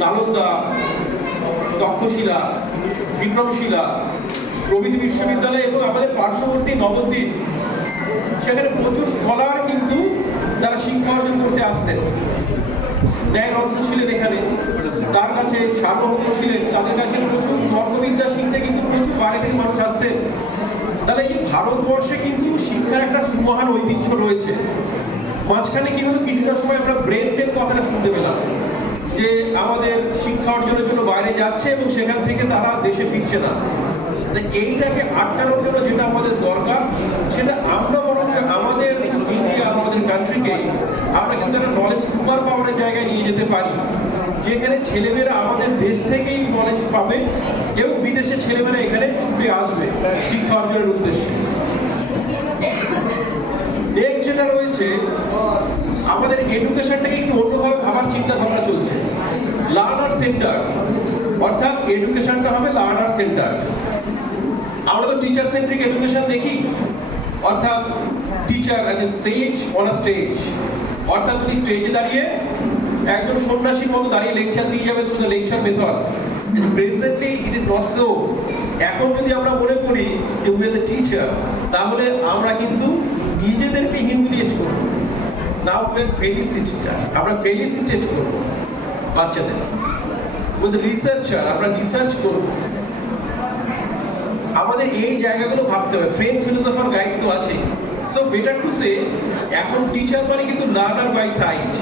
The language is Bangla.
নালন্দা, তক্ষশিলা, বিক্রমশিলা প্রভৃতি বিশ্ববিদ্যালয় এবং আমাদের পার্শ্ববর্তী নবদ্বীপ, সেখানে প্রচুর স্কলার কিন্তু তারা শিক্ষা অর্জন করতে আসতেন। ন্যায়রত্ন ছিলেন এখানে, তার কাছে সার্বভৌম ছিলেন, তাদের কাছে প্রচুর তর্কবিদ্যা শিখতে কিন্তু প্রচুর বাইরে থেকে মানুষ আসতেন। তাহলে এই ভারতবর্ষে কিন্তু শিক্ষার একটা সুমহান ঐতিহ্য রয়েছে। মাঝখানে কি হলো, কিছুটা সময় আমরা ব্রেন ড্রেন কথাটা শুনতে পেলাম যে আমাদের শিক্ষা অর্জনের জন্য বাইরে যাচ্ছে এবং সেখান থেকে তারা দেশে ফিরছে না। এইটাকে আটকানোর জন্য যেটা আমাদের দরকার, সেটা আমরা বরং আমাদের ইন্ডিয়া, আমাদের কান্ট্রিকে আমরা কিন্তু একটা নলেজ সুপার পাওয়ারের জায়গায় নিয়ে যেতে পারি, যেখানে ছেলেমেয়েরা আমাদের দেশ থেকেই নলেজ পাবে এবং বিদেশের ছেলেমেয়েরা এখানে ছুটে আসবে শিক্ষা অর্জনের উদ্দেশ্যে। নেক্সট যেটা রয়েছে, আমাদের এডুকেশনটাকে একটু অন্যভাবে ভাবার চিন্তা ভাবনা চলছে। লার্নার সেন্টার, অর্থাৎ এডুকেশনটা হবে লার্নার সেন্টার। আমরা তো টিচার সেন্ট্রিক এডুকেশন দেখি, অর্থাৎ teacher as a Sage on a stage, অর্থাৎ উনি স্টেজে দাঁড়িয়ে একজন সন্ন্যাসীর মতো দাঁড়িয়ে লেকচার দিয়ে যাবেন, শুধু lecture method. Presently it is not so. এখন যদি আমরা মনে করি যে উই আর দ্য টিচার, তাহলে আমরা কিন্তু নিজেদেরকে হিউমিলিয়েট করব। নাও উই আর ফেলিসিটেটার, আমরা ফেলিসিটেট করব বাচ্চাদের। উইথ রিসার্চার, আমরা রিসার্চ করব। আমাদের এই জায়গাগুলো ভাবতে হবে। ফ্রেন্ড ফিলোসফার গাইড তো আছে। সো বেটার টু সে, এখন টিচার মানে কিন্তু লার্নার বাই সাইট।